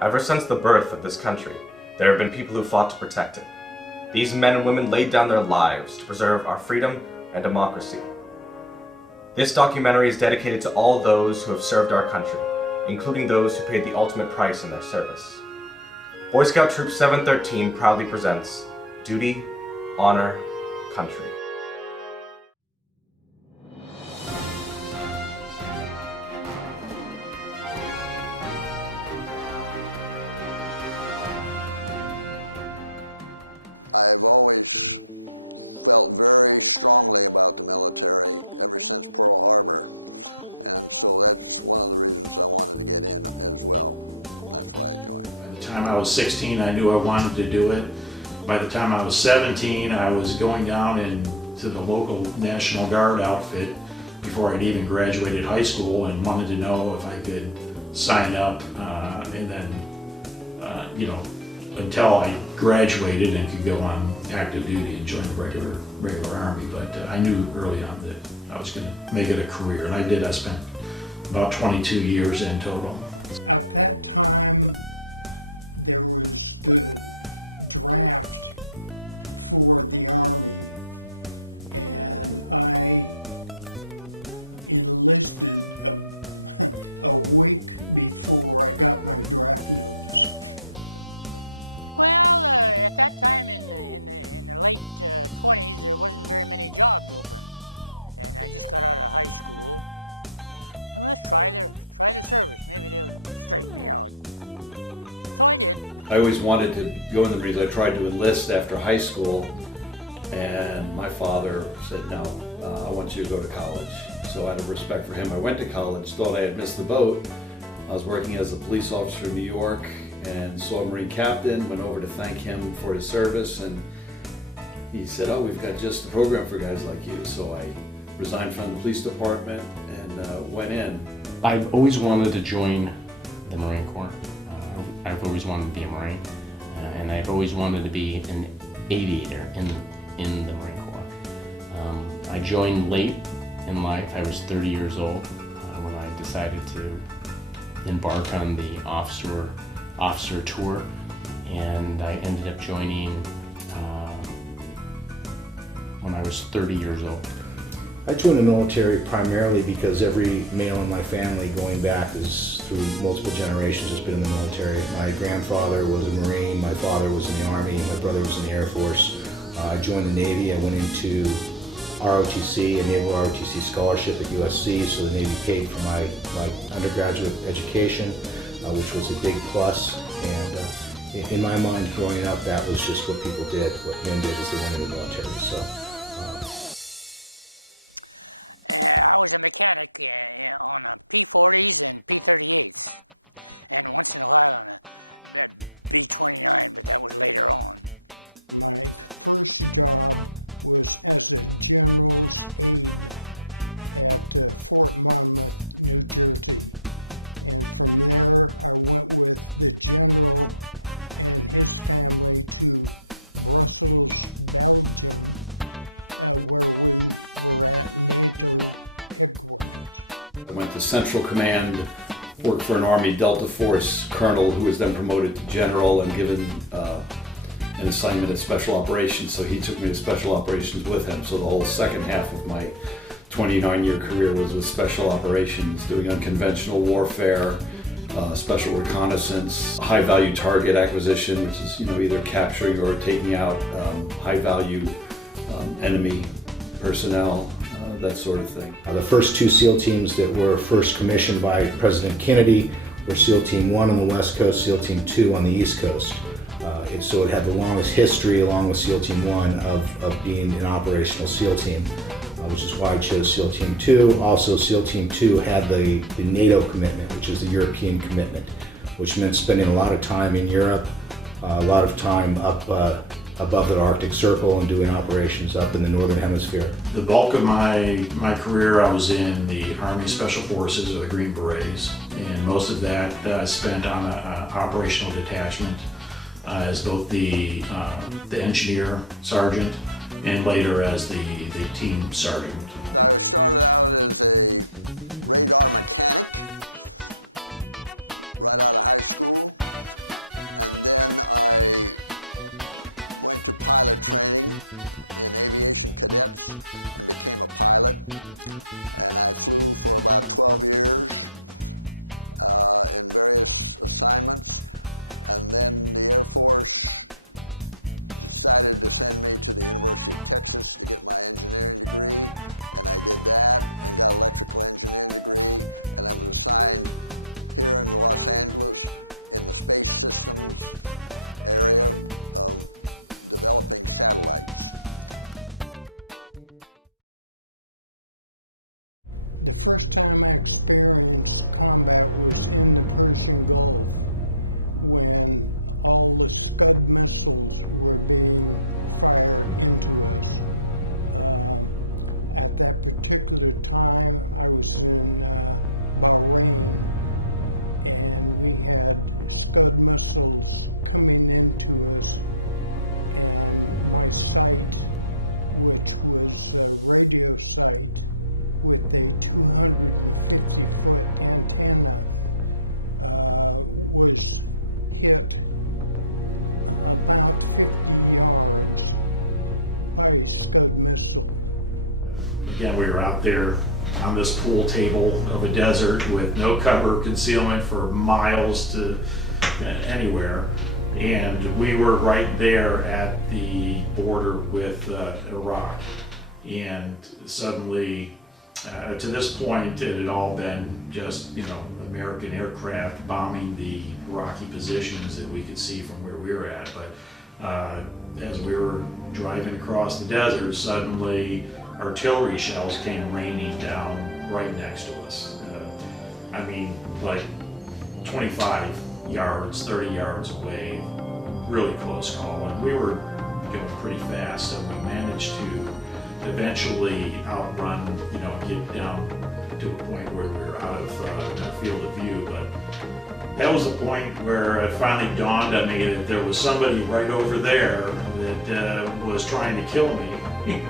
Ever since the birth of this country, there have been people who fought to protect it. These men and women laid down their lives to preserve our freedom and democracy. This documentary is dedicated to all those who have served our country, including those who paid the ultimate price in their service. Boy Scout Troop 713 proudly presents Duty, Honor, Country. By the time I was 16, I knew I wanted to do it. By the time I was 17, I was going down into the local National Guard outfit before I'd even graduated high school, and wanted to know if I could sign up and then, until I graduated and could go on active duty and join the regular Army. But I knew early on that I was going to make it a career, and I did. I spent about 22 years in total. I always wanted to go in the Marines. I tried to enlist after high school, and my father said, no, I want you to go to college. So out of respect for him, I went to college, thought I had missed the boat. I was working as a police officer in New York and saw a Marine captain, went over to thank him for his service, and he said, oh, we've got just the program for guys like you. So I resigned from the police department and went in. I've always wanted to join the Marine Corps. I've always wanted to be a Marine, and I've always wanted to be an aviator in the Marine Corps. I joined late in life. I was 30 years old when I decided to embark on the officer tour, and I ended up joining when I was 30 years old. I joined the military primarily because every male in my family, going back through multiple generations, has been in the military. My grandfather was a Marine, my father was in the Army, my brother was in the Air Force. I joined the Navy. I went into ROTC, a Naval ROTC scholarship at USC, so the Navy paid for my undergraduate education, which was a big plus. And in my mind, growing up, that was just what people did. What men did is they went in the military. So. I went to Central Command, worked for an Army Delta Force colonel who was then promoted to general and given an assignment at Special Operations, so he took me to Special Operations with him. So the whole second half of my 29-year career was with Special Operations, doing unconventional warfare, special reconnaissance, high-value target acquisition, which is either capturing or taking out high-value enemy personnel, that sort of thing. The first two SEAL teams that were first commissioned by President Kennedy were SEAL Team 1 on the West Coast, SEAL Team 2 on the East Coast. So it had the longest history, along with SEAL Team 1, of being an operational SEAL team, which is why I chose SEAL Team 2. Also, SEAL Team 2 had the NATO commitment, which is the European commitment, which meant spending a lot of time in Europe, a lot of time up above the Arctic Circle and doing operations up in the Northern Hemisphere. The bulk of my career I was in the Army Special Forces, or the Green Berets, and most of that I spent on an operational detachment as both the engineer sergeant and later as the team sergeant. Again, we were out there on this pool table of a desert with no cover concealment for miles to anywhere. And we were right there at the border with Iraq. And suddenly, to this point, it had all been just, American aircraft bombing the Iraqi positions that we could see from where we were at. But as we were driving across the desert, suddenly artillery shells came raining down right next to us. Like 25 yards, 30 yards away, really close call. And we were going pretty fast, so we managed to eventually outrun, get down to a point where we were out of field of view. But that was the point where it finally dawned on me that there was somebody right over there that was trying to kill me.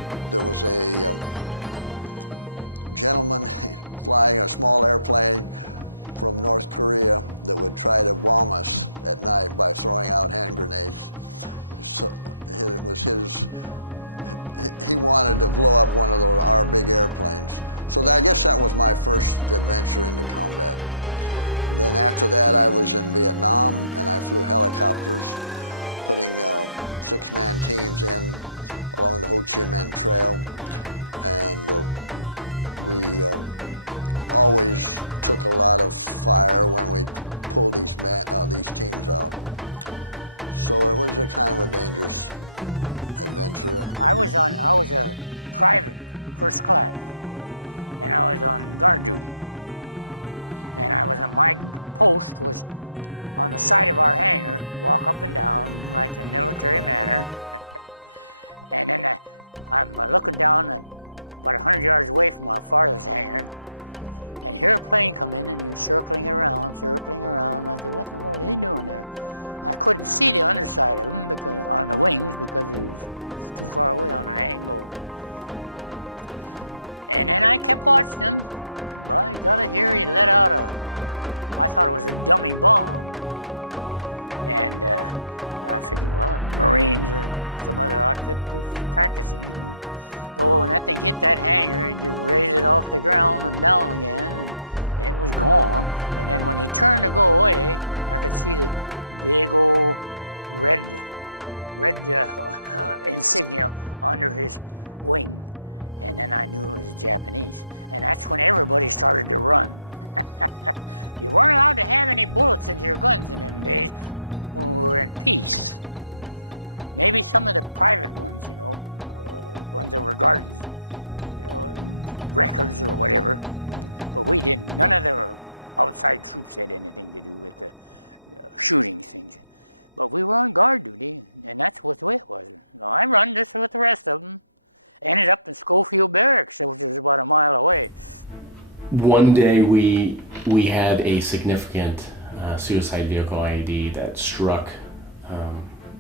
One day we had a significant suicide vehicle IED that struck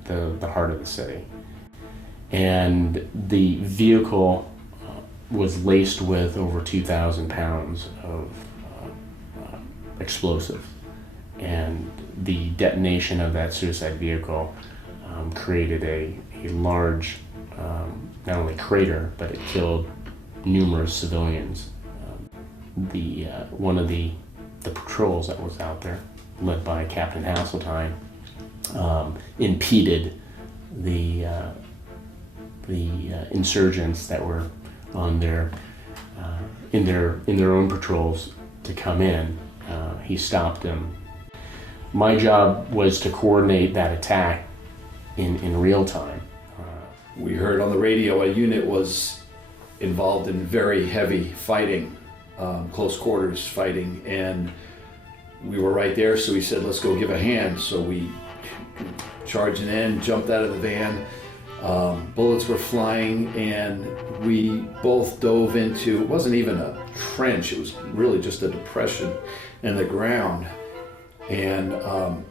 the heart of the city, and the vehicle was laced with over 2,000 pounds of explosive, and the detonation of that suicide vehicle created a large not only crater, but it killed numerous civilians. One of the patrols that was out there, led by Captain Hasseltine, impeded the insurgents that were on their in their own patrols to come in. He stopped them. My job was to coordinate that attack in real time. We heard on the radio a unit was involved in very heavy fighting, close quarters fighting, and we were right there, so we said, let's go give a hand. So we charged in, jumped out of the van, bullets were flying, and we both dove into, it wasn't even a trench, it was really just a depression in the ground. And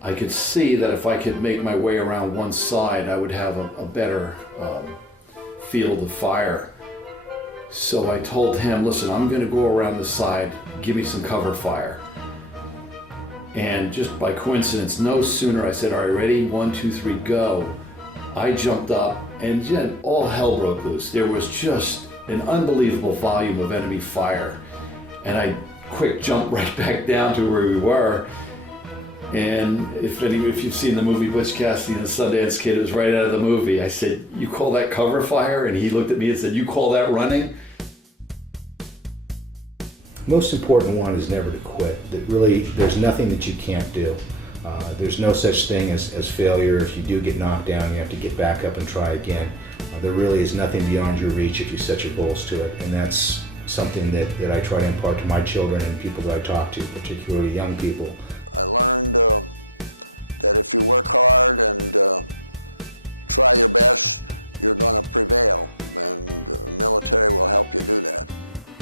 I could see that if I could make my way around one side, I would have a better field of fire. So I told him, listen, I'm gonna go around the side, give me some cover fire. And just by coincidence, no sooner I said, all right, ready, 1, 2, 3, go. I jumped up and then all hell broke loose. There was just an unbelievable volume of enemy fire. And I quick jumped right back down to where we were. And if you've seen the movie Butch Cassidy and the Sundance Kid, it was right out of the movie. I said, you call that cover fire? And he looked at me and said, you call that running? Most important one is never to quit. That really, there's nothing that you can't do. There's no such thing as failure. If you do get knocked down, you have to get back up and try again. There really is nothing beyond your reach if you set your goals to it. And that's something that I try to impart to my children and people that I talk to, particularly young people.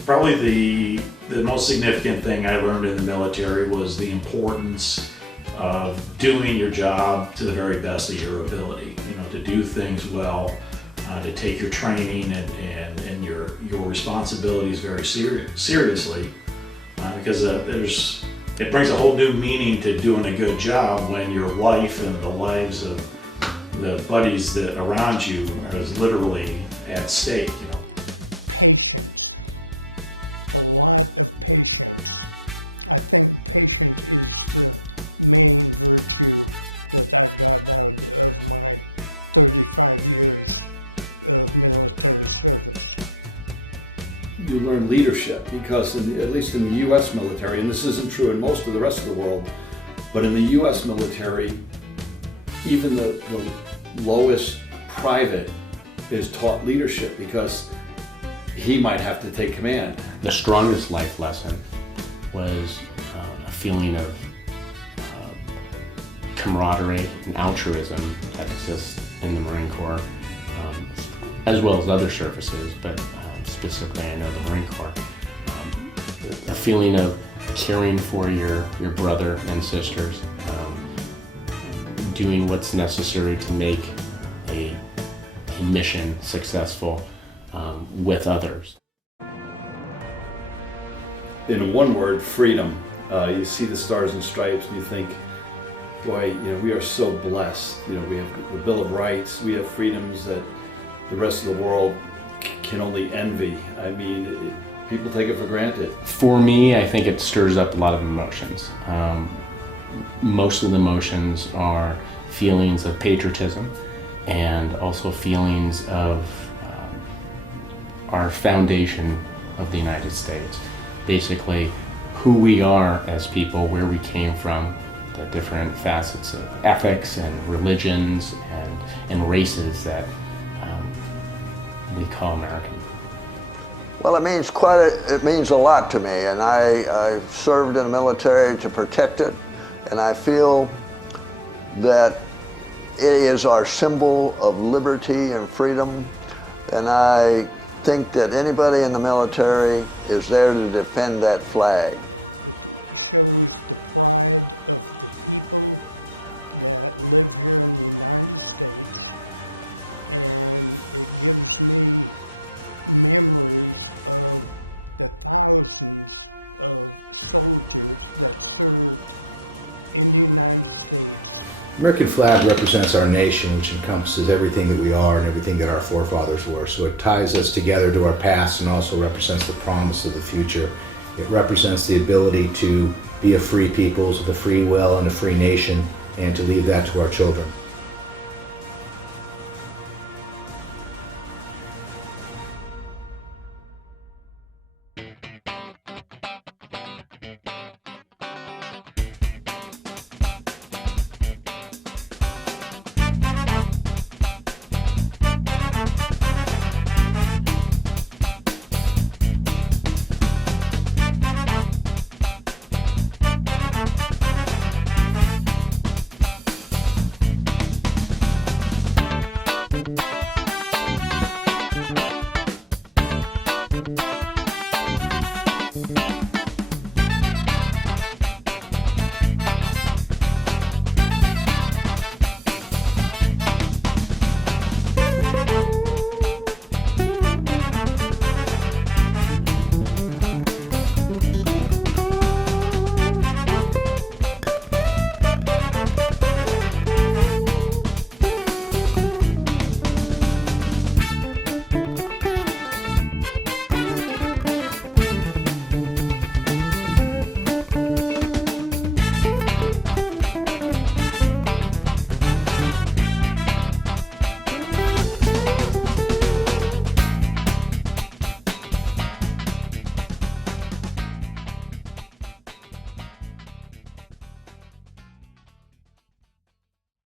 Probably the most significant thing I learned in the military was the importance of doing your job to the very best of your ability. You know, to do things well, to take your training and your responsibilities very seriously, because it brings a whole new meaning to doing a good job when your life and the lives of the buddies that around you is literally at stake. You know. You learn leadership because, at least in the U.S. military, and this isn't true in most of the rest of the world, but in the U.S. military, even the lowest private is taught leadership because he might have to take command. The strongest life lesson was a feeling of camaraderie and altruism that exists in the Marine Corps, as well as other services, but specifically I know the Marine Corps. A feeling of caring for your brother and sisters, doing what's necessary to make a mission successful with others. In one word, freedom. You see the stars and stripes and you think, boy, you know, we are so blessed. You know, we have the Bill of Rights, we have freedoms that the rest of the world can only envy. I mean, people take it for granted. For me, I think it stirs up a lot of emotions. Most of the emotions are feelings of patriotism and also feelings of our foundation of the United States. Basically, who we are as people, where we came from, the different facets of ethics and religions and races that we call American. Well, it means a lot to me, and I served in the military to protect it, and I feel that it is our symbol of liberty and freedom, and I think that anybody in the military is there to defend that flag. American flag represents our nation, which encompasses everything that we are and everything that our forefathers were. So it ties us together to our past and also represents the promise of the future. It represents the ability to be a free people with a free will and a free nation, and to leave that to our children.